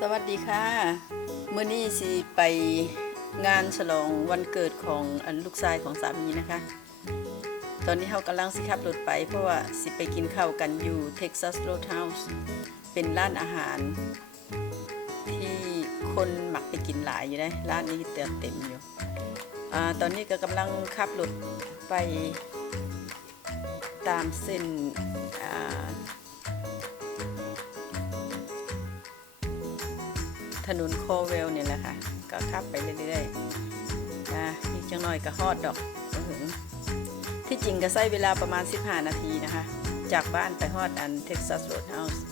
สวัสดีค่ะเมื่อนี้สิไปงานฉลองวันเกิดของอันลูกชายของสามีนะคะ ตอนนี้เขากำลังสิขับรถไป เพราะว่าสิไปกินข้าวกันอยู่ Texas Roadhouse เป็นร้านอาหาร ที่คนมักไปกินหลายอยู่นะร้านนี้เต็มเต็มอยู่อตอนนี้ก็กำลังขับรถไปตามเส้น ถนนโคเวลเนี่ยแหละค่ะ ก็ขับไปเรื่อยๆนะอีกจังหน่อยก็ฮอดดอกถึงที่จริงก็ใช้เวลาประมาณ 15 นาทีนะคะ จากบ้านไปฮอดอันเท็กซัสโรดเฮาส์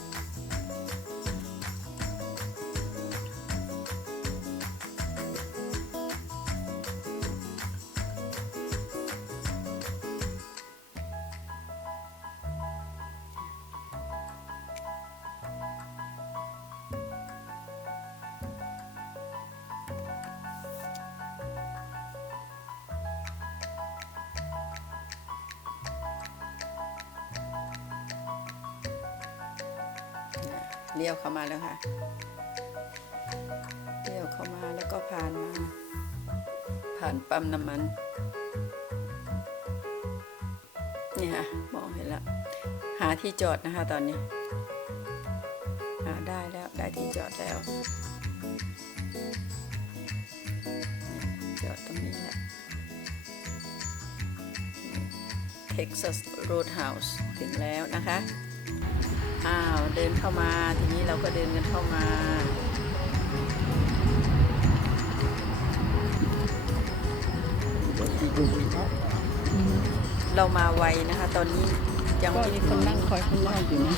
เลี้ยวเข้ามาแล้วค่ะเลี้ยวเข้ามาแล้วก็ผ่านมา ผ่านปั๊มน้ำมันนี่ค่ะมองเห็นแล้วหาที่จอดนะคะตอนนี้ หาได้แล้วได้ที่จอดแล้ว จอดตรงนี้แหละ Texas Roadhouse ถึงแล้วนะคะ อ้าวเดินเข้ามา ทีนี้เราก็เดินกันเข้ามา เรามาไวนะคะ ตอนนี้ยังก็ไม่มีคนนั่งคอยข้างนอกอยู่นะ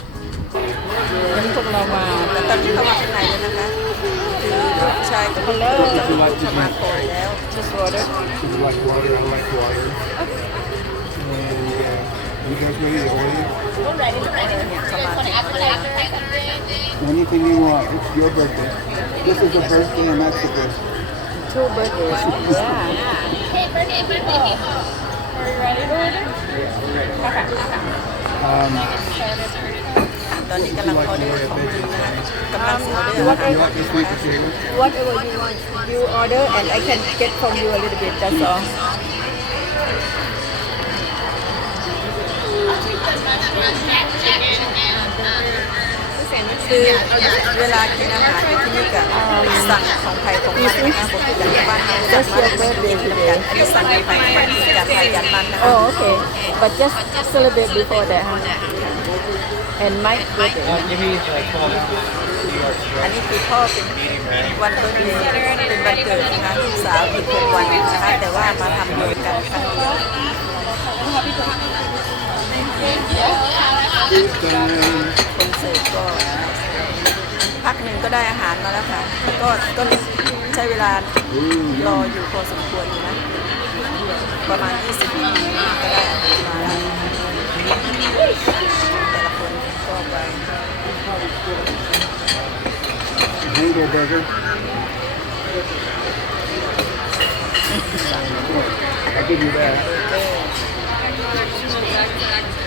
ยังพวกเรามาแต่ตอนนี้เข้ามาข้างในแล้วนะคะคือลูกชายกับลูกเขยจะเข้ามาก่อนแล้ว just water If you like water, you guys ready to order? เนี่ยเข้ามาถึงแล้ว Anything you want. It's your birthday. This is a birthday in Mexico. two burgers yeah Um, ตอนนี้กำลังออเดอร์ของจริงนะคะกำลังออเดอร์อาหาร you want the sweet potato? whatever you want you order and I can get from you a little bit that's all คือเวลากินอาหารที่นี่ก็สั่งของไทยของมันนะคะผมคือจากบ้านเราจากบ้ากินกันอันนี้สั่งของไทยของมันจากไทยจากมันนะคะ oh okay but just celebrate before that huh? and Mike birthday อันนี้คือพ่อเป็นวันเบิร์ดเดย์เป็นวันเกิดนะคะลูกสาวอีกหกวันนะคะแต่ว่ามาทำรวมกันครั้งเดียว คนเสิร์ฟก็พักหนึ่งก็ได้อาหารมาแล้วค่ะ ก็ก็ใช้เวลารออยู่พอสมควรอยู่นะ ประมาณ 20นาทีก็ได้อาหารมาแล้วแต่ละคนก็ไป Mango burger. I'll give you that.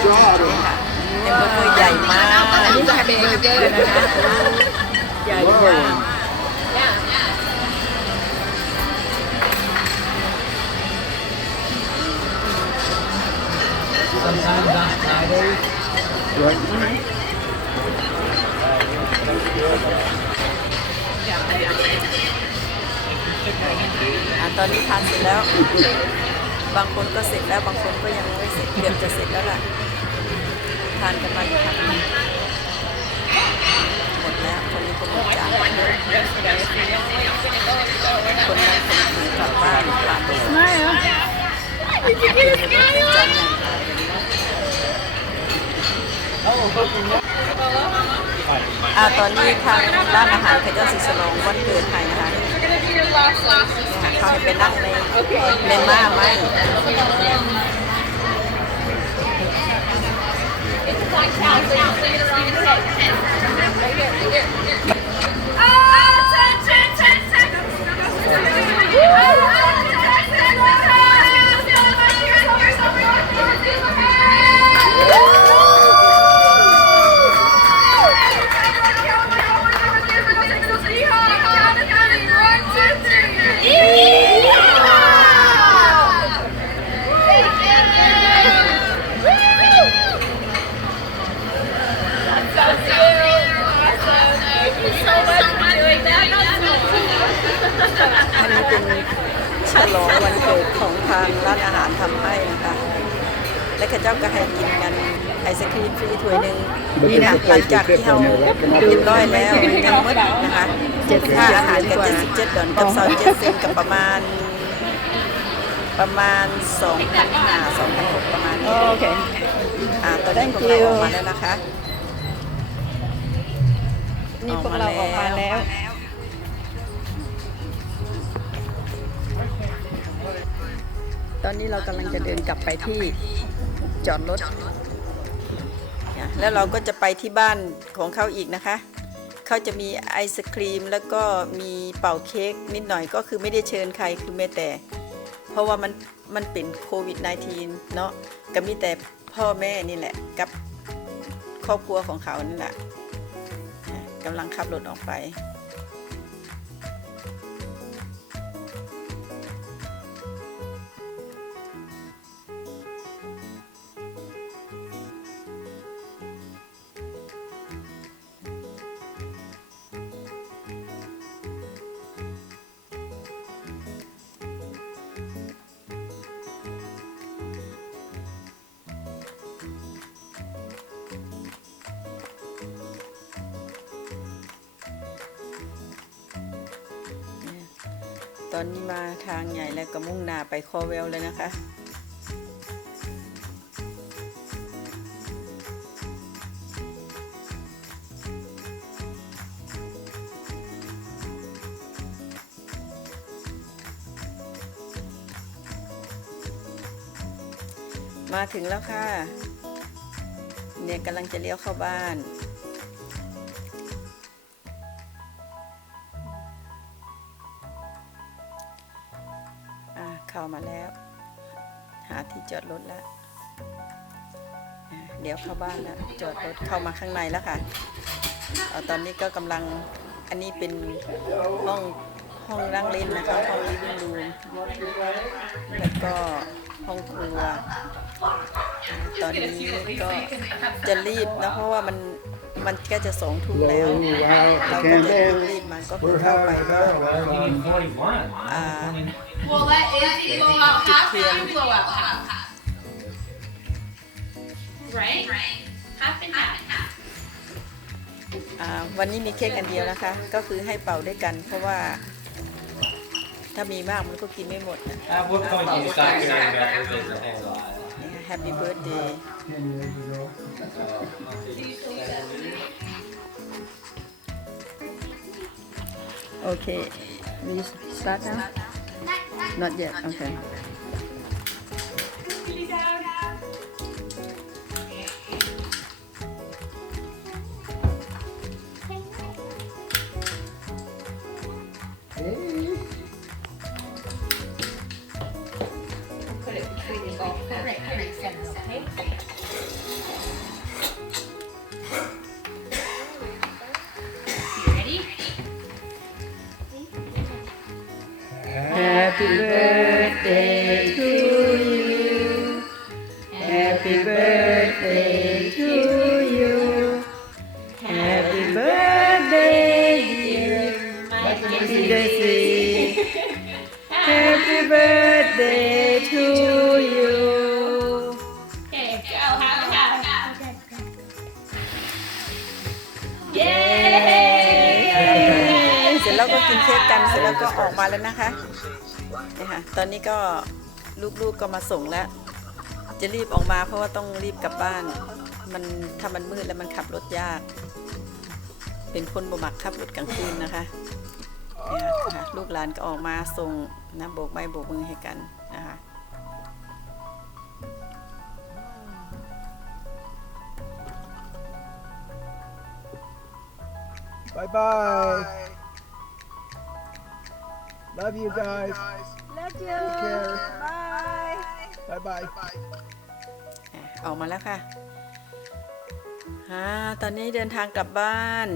Throw your jaw out of เป็นเบอร์เกอร์ใหญ่มากอันนี้จะเป็นเบอร์เกอร์นะคะใหญ่มากอะตอนนี้ทานเสร็จแล้ว บางคนก็เสร็จแล้วบางคนก็ยังไม่เสร็จเกือบจะเสร็จแล้วล่ะ ทานกันมาอีกครั้งหนึ่งหมดแล้วคนนี้คนหมดจานคนนั้นคนถือกลับบ้านกลับไปไม่เหรอจานใหญ่มาเลยนะตอนนี้ทางร้านอาหารเขาเจ้าสิฉลองวันเกิดให้นะคะนี่ค่ะเขาให้ไปนั่งในเลนมาไหม Right here, right here, right here. ถ้วยหนึ่งนี่นะหลังจากที่เราเรียบร้อยแล้วยังหมดนะคะค่าอาหารกัน77ดอลกับ27เซนกับประมาณ ประมาณ2,500 2,600ประมาณนี้โอเคอ่าตอนนี้พวกเราออกมาแล้วนะคะนี่พวกเราออกมาแล้วตอนนี้เรากำลังจะเดินกลับไปที่จอดรถ แล้วเราก็จะไปที่บ้านของเขาอีกนะคะ เขาจะมีไอศครีมแล้วก็มีเป่าเค้กนิดหน่อยก็คือไม่ได้เชิญใครคือแม่แต่ เพราะว่ามันมันเป็นโควิด -19 เนาะก็มีแต่พ่อแม่นี่แหละกับครอบครัวของเขานี่แหละอะกำลังขับรถออกไป ตอนนี้มาทางใหญ่แล้วก็มุ่งหน้าไปคอเวลเลยนะคะ มาถึงแล้วค่ะ เนี่ยกำลังจะเลี้ยวเข้าบ้าน อ่าเข้ามาแล้ว หาที่จอดรถแล้วอ่าเดี๋ยวเข้าบ้านแล้วจอดรถเข้ามาข้างในแล้วค่ะเอาตอนนี้ก็กำลังอันนี้เป็นห้องห้องนั่งเล่นนะคะห้องลิฟ i ์รูมแล้วก็ห้องครัว ตอนนี้ก็จะรีบนะเพราะว่ามันมันก็จะสองทุ่มแล้ว Oh, wow. เรา I ก็ can't จะ believe รีบมาก็คือ We're เข้าไป having ก็ that, right? Forty-one. Uh, Well, that is blowout half and blowout half. Right? Right. Half and half and half. อ่าวันนี้มีเค้กอันเดียวนะคะ ก็คือให้เป่าด้วยกัน เพราะว่า ถ้ามีมากมันก็กินไม่หมดนะ At what point do you stop saying happy birthday to him? นี่ Happy Birthday Ten years ago. Okay we start now not yet okay Happy birthday to you Happy birthday to you Happy birthday dear Daisy Happy birthday to you Okay, go, have, have, have. เย้เสร็จแล้วก็กินเค้กกันเสร็จแล้วก็ออกมาแล้วนะคะ นี่ค่ะตอนนี้ก็ลูกๆก็มาส่งแล้ว จะรีบออกมาเพราะว่าต้องรีบกลับบ้าน มันถ้ามันมืดแล้วมันขับรถยาก เป็นคนบมักขับรถกลางคืนนะคะนี่ยค่ะลูกหลานก็ออกมาส่งนะโบกใบโบกมือให้กันนะคะ Bye bye. Love you guys. Love you Take care. bye Bye bye. อะออกมาแล้วค่ะอ่าตอนนี้เดินทางกลับบ้าน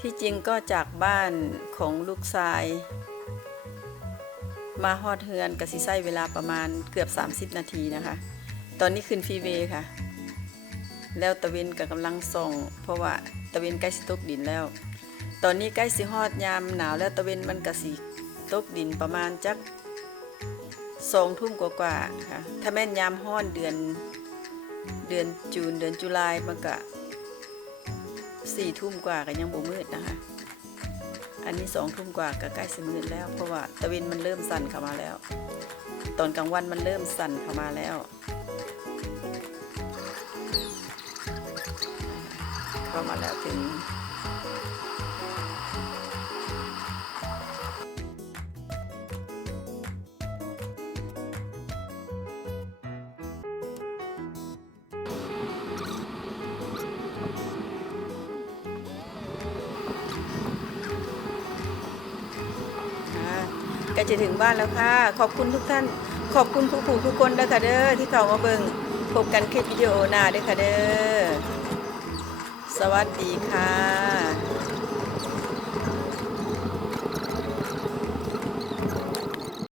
ที่จริงก็จากบ้านของลูกชาย มาฮอดเฮือนกับสิไส้เวลาประมาณเกือบ 30 นาทีนะคะ ตอนนี้ขึ้นฟรีเวย์ค่ะ แล้วตะเวนก็กำลังส่อง เพราะว่าตะเวนใกล้สิตกดินแล้ว ตอนนี้ใกล้สิฮอดยามหนาวแล้วตะเวนมันก็สิตกดินประมาณจักสองทุ่มกว่าๆค่ะ ถ้าแม่นยามห้อนเดือนเดือนจูนเดือนจุลายมันก็สี่ทุ่มกว่าก็ยังบ่มืดนะคะ อันนี้สองทุ่มกว่าก็ใกล้สิมืดแล้ว เพราะว่าตะเวนมันเริ่มสั่นเข้ามาแล้ว ตอนกลางวันมันเริ่มสั่นเข้ามาแล้วเข้ามาแล้วถึง ก็จะถึงบ้านแล้วค่ะ ขอบคุณทุกท่าน ขอบคุณผู้ผู้ทุกคนเด้อค่ะเด้อที่เข้ามาเบิ่งพบกันคลิปวิดีโอหน้าเด้อค่ะเด้อสวัสดีค่ะ